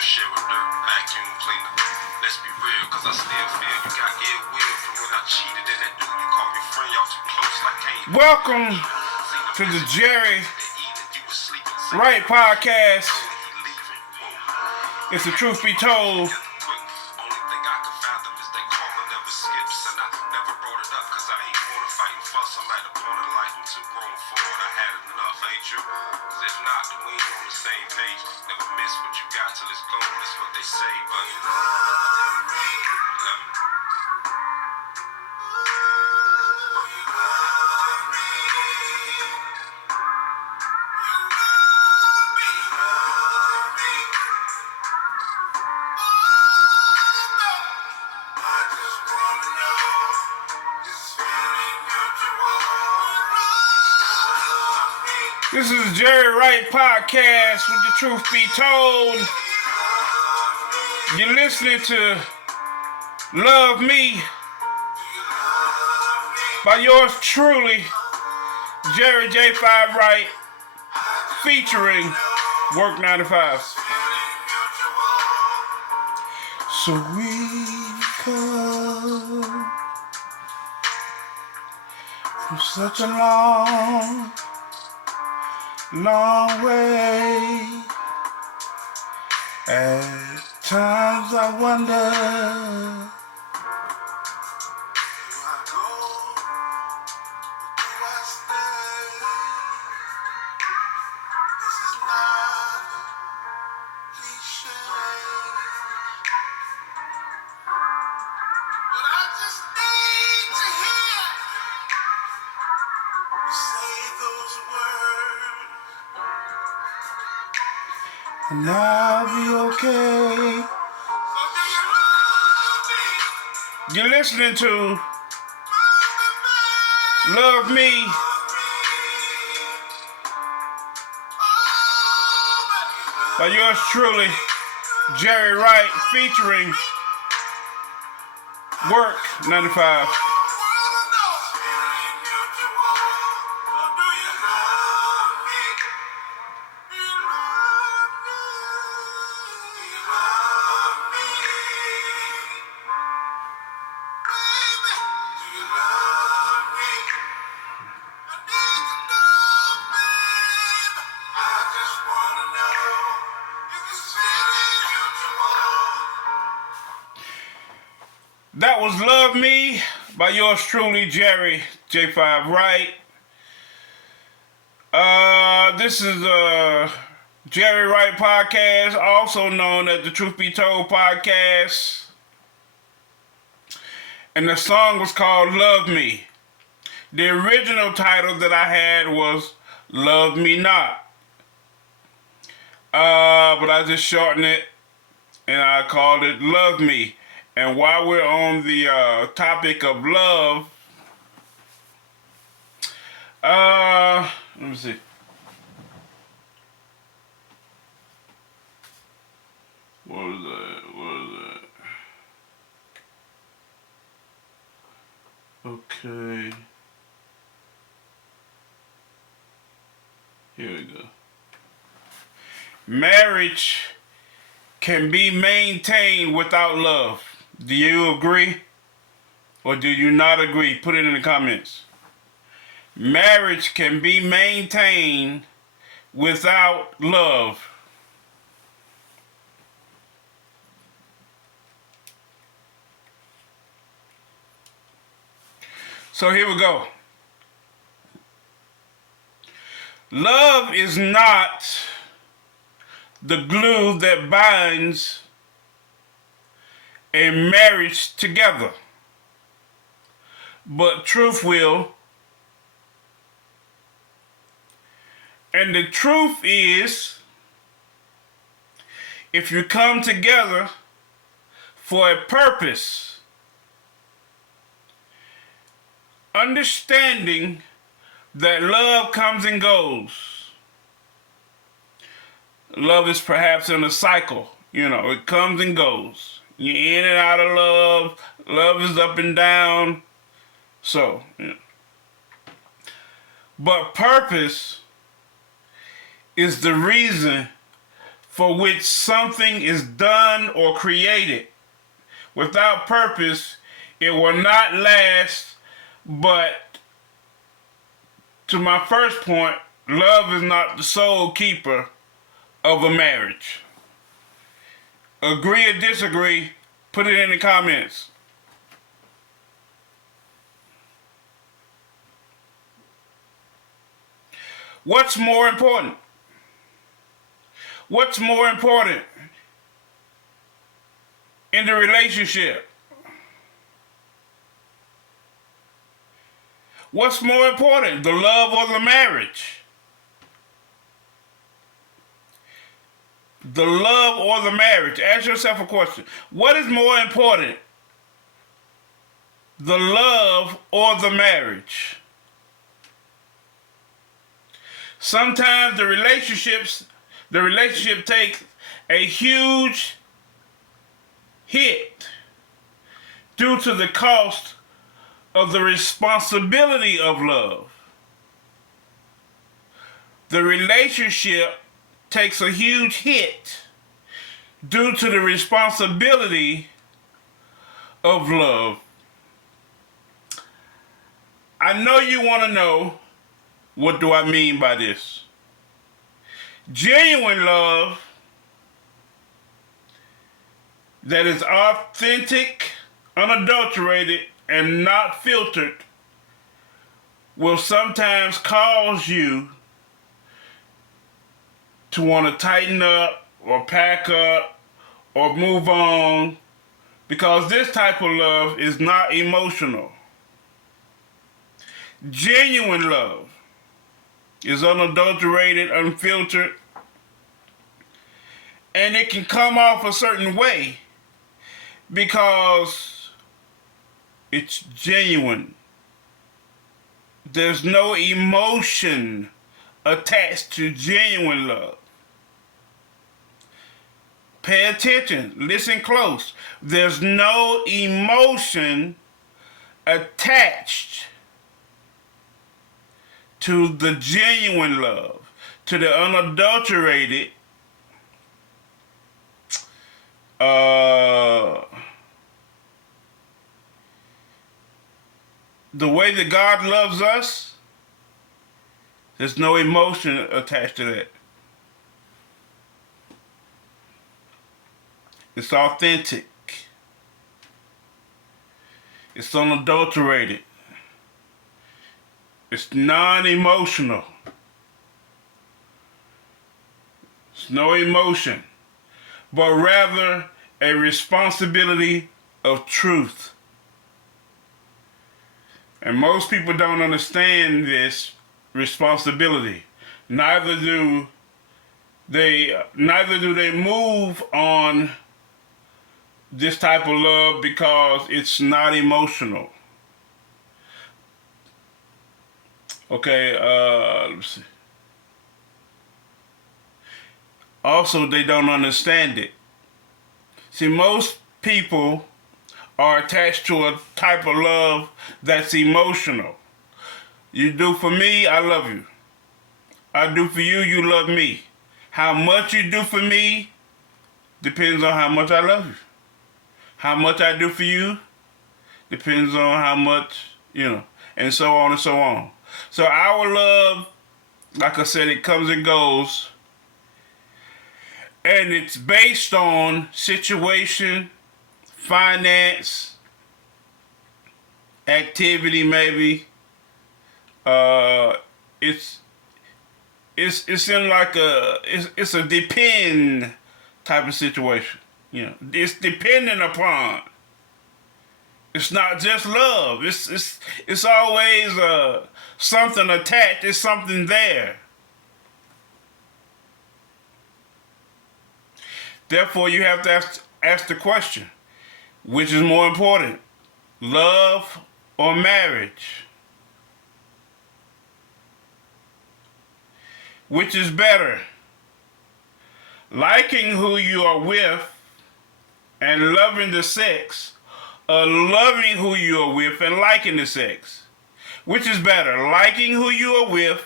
your share of dirt, vacuum cleaner. Let's be real, cause I still feel you got ill will from when I cheated in that dude you call your friend, y'all too close like can't. Welcome to the Jerry Wright podcast. It's the truth be told. This is the Jerry Wright podcast with the truth be told. You're listening to Love Me by yours truly, Jerry J5 Wright, featuring Work 95. So we come from such a long way. At times I wonder, do I go? Do I stay? This is not cliche, but I just need to hear you say those words. And I'll be okay. You're listening to Love Me by yours truly, Jerry Wright, featuring Work 95. That was Love Me by yours truly, Jerry J5 Wright. This is a Jerry Wright podcast, also known as the Truth Be Told podcast. And the song was called Love Me. The original title that I had was Love Me Not. But I just shortened it and I called it Love Me. And while we're on the topic of love, let me see. What is that? Okay. Here we go. Marriage can be maintained without love. Do you agree? Or do you not agree? Put it in the comments. Marriage can be maintained without love. So here we go. Love is not the glue that binds a marriage together, but truth will. And the truth is, if you come together for a purpose, understanding that love comes and goes. Love is perhaps in a cycle, it comes and goes. You're in and out of love. Love is up and down. So, but purpose is the reason for which something is done or created. Without purpose, it will not last. But to my first point, love is not the sole keeper of a marriage. Agree or disagree? Put it in the comments. What's more important? What's more important in the relationship? What's more important, the love or the marriage? The love or the marriage? Ask yourself a question. What is more important, the love or the marriage? Sometimes the relationship takes a huge hit due to the cost of the responsibility of love. The relationship takes a huge hit due to the responsibility of love. I know you want to know, what do I mean by this? Genuine love that is authentic, unadulterated, and not filtered will sometimes cause you to want to tighten up or pack up or move on, because this type of love is not emotional. Genuine love is unadulterated, unfiltered, and it can come off a certain way because it's genuine. There's no emotion attached to genuine love. Pay attention. Listen close. There's no emotion attached to the genuine love, to the unadulterated, the way that God loves us. There's no emotion attached to that. It's authentic. It's unadulterated. It's non-emotional. It's no emotion, but rather a responsibility of truth. And most people don't understand this responsibility. Neither do they move on this type of love because it's not emotional. Okay, let's see. Also, they don't understand it. See, most people are attached to a type of love that's emotional. You do for me, I love you. I do for you, you love me. How much you do for me depends on how much I love you. How much I do for you depends on how much, and so on and so on. So our love, like I said, it comes and goes. And it's based on situation, finance, activity maybe. It's in like it's a depend type of situation. It's dependent upon. It's not just love. It's always something attached. It's something there. Therefore, you have to ask the question, which is more important, love or marriage? Which is better? Liking who you are with and loving the sex, or loving who you are with and liking the sex? Which is better? Liking who you are with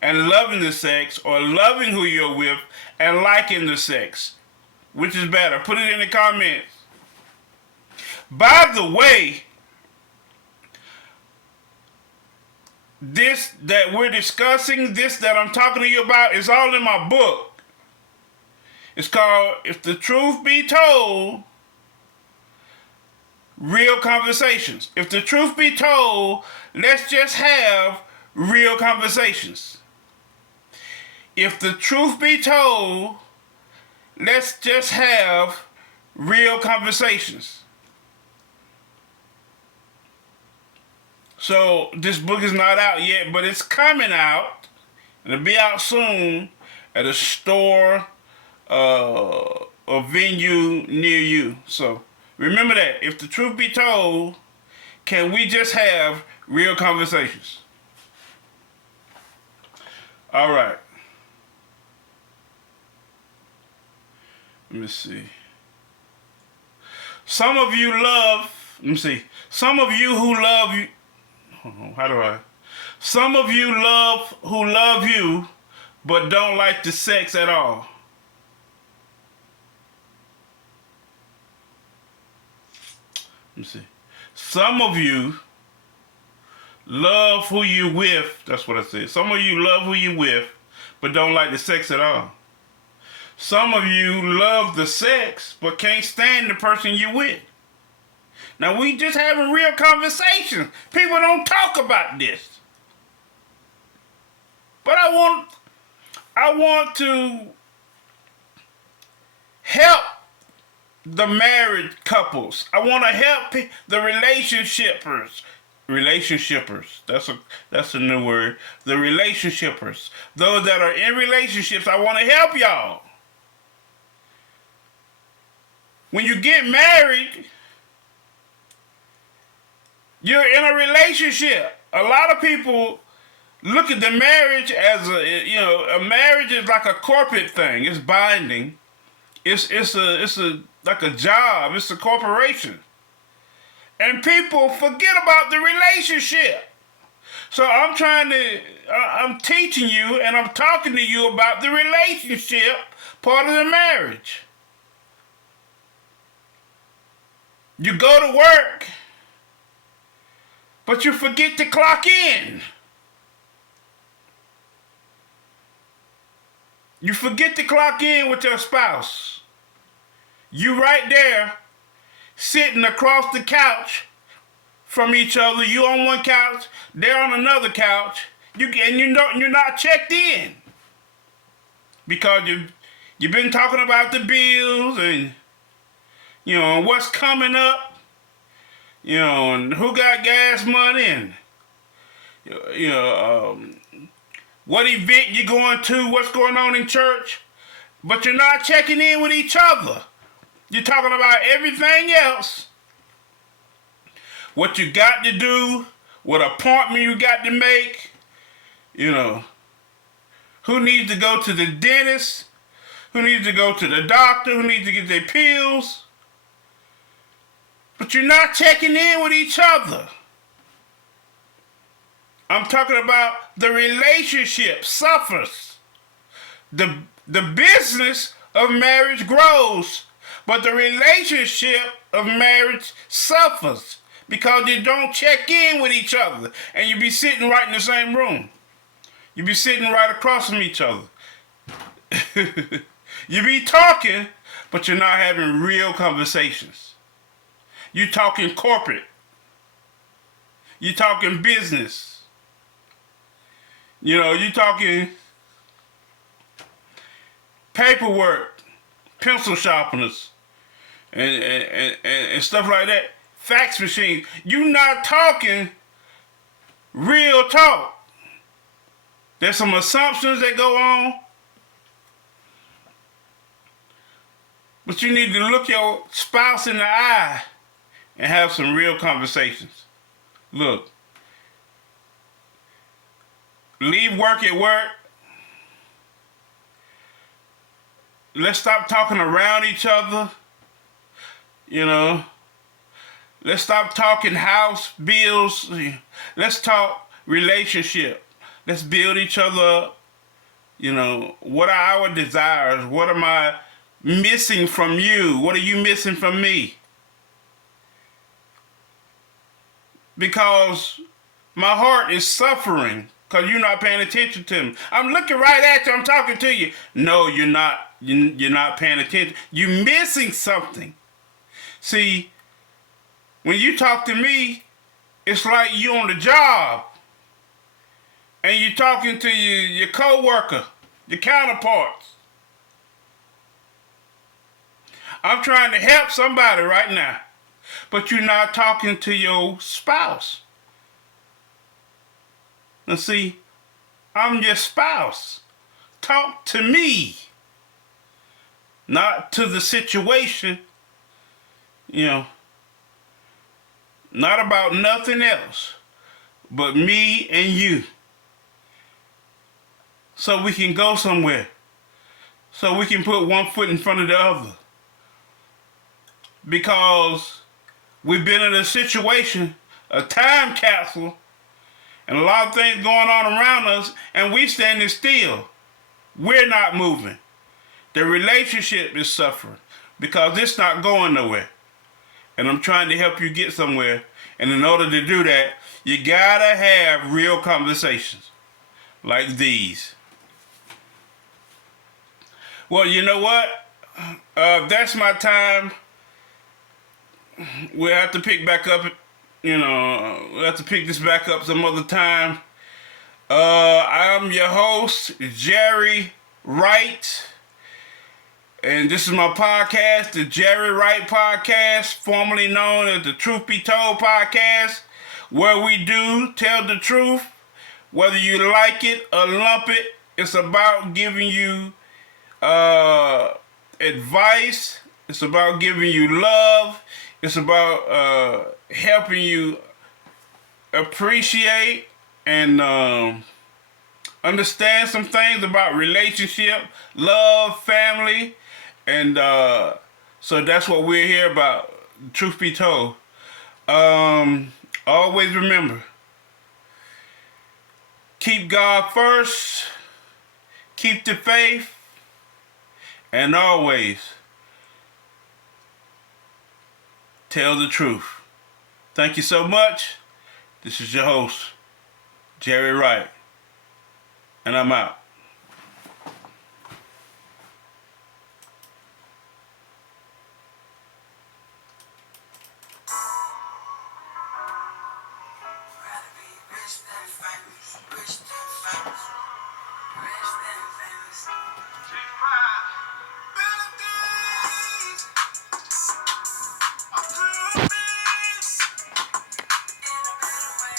and loving the sex, or loving who you're with and liking the sex? Which is better? Put it in the comments. By the way, this that we're discussing, this that I'm talking to you about, is all in my book. It's called If the Truth Be Told, Real Conversations. If the truth be told, let's just have real conversations. If the truth be told, let's just have real conversations. So this book is not out yet, but it's coming out. It'll be out soon at a store or venue near you. So remember that. If the truth be told, can we just have real conversations? All right. Let me see. Some of you love, let me see. Some of you who love you, some of you who love you, but don't like the sex at all. Let me see. Some of you love who you with, that's what I said. Some of you love who you with, but don't like the sex at all. Some of you love the sex, but can't stand the person you with. Now we just having real conversations. People don't talk about this. But I want to help the married couples. I want to help the relationshipers. That's a new word. The relationshipers. Those that are in relationships, I want to help y'all. When you get married, you're in a relationship. A lot of people look at the marriage as a marriage is like a corporate thing. It's binding. It's like a job. It's a corporation. And people forget about the relationship. So I'm teaching you and I'm talking to you about the relationship part of the marriage. You go to work, but you forget to clock in. You forget to clock in with your spouse. You right there, sitting across the couch from each other. You on one couch, they're on another couch. You're not checked in because you've been talking about the bills and what's coming up, and who got gas money and what event you're going to, what's going on in church, but you're not checking in with each other. You're talking about everything else. What you got to do, what appointment you got to make, who needs to go to the dentist, who needs to go to the doctor, who needs to get their pills. But you're not checking in with each other. I'm talking about the relationship suffers. The business of marriage grows, but the relationship of marriage suffers because you don't check in with each other. And you be sitting right in the same room. You be sitting right across from each other. You be talking, but you're not having real conversations. You talking corporate. You talking business. You talking paperwork, pencil sharpeners, and stuff like that. Fax machine. You not talking real talk. There's some assumptions that go on. But you need to look your spouse in the eye and have some real conversations. Look, leave work at work. Let's stop talking around each other. Let's stop talking house bills. Let's talk relationship. Let's build each other up. You know, what are our desires? What am I missing from you? What are you missing from me? Because my heart is suffering because you're not paying attention to me. I'm looking right at you. I'm talking to you. No, you're not. You're not paying attention. You're missing something. See, when you talk to me, it's like you on the job and you're talking to your co-worker, your counterparts. I'm trying to help somebody right now, but you're not talking to your spouse. Now see, I'm your spouse. Talk to me, not to the situation, you know, not about nothing else, but me and you. So we can go somewhere. So we can put one foot in front of the other. Because we've been in a situation, a time capsule, and a lot of things going on around us, and we standing still. We're not moving. The relationship is suffering because it's not going nowhere. And I'm trying to help you get somewhere. And in order to do that, you gotta have real conversations like these. Well, you know what? That's my time. We'll have to pick back up, you know, we'll have to pick this back up some other time. I'm your host, Jerry Wright. And this is my podcast, the Jerry Wright Podcast, formerly known as the Truth Be Told Podcast, where we do tell the truth, whether you like it or lump it. It's about giving you advice. It's about giving you love. It's about helping you appreciate and understand some things about relationship, love, family. And so that's what we're here about, truth be told. Always remember, keep God first, keep the faith, and always tell the truth. Thank you so much. This is your host, Jerry Wright, and I'm out.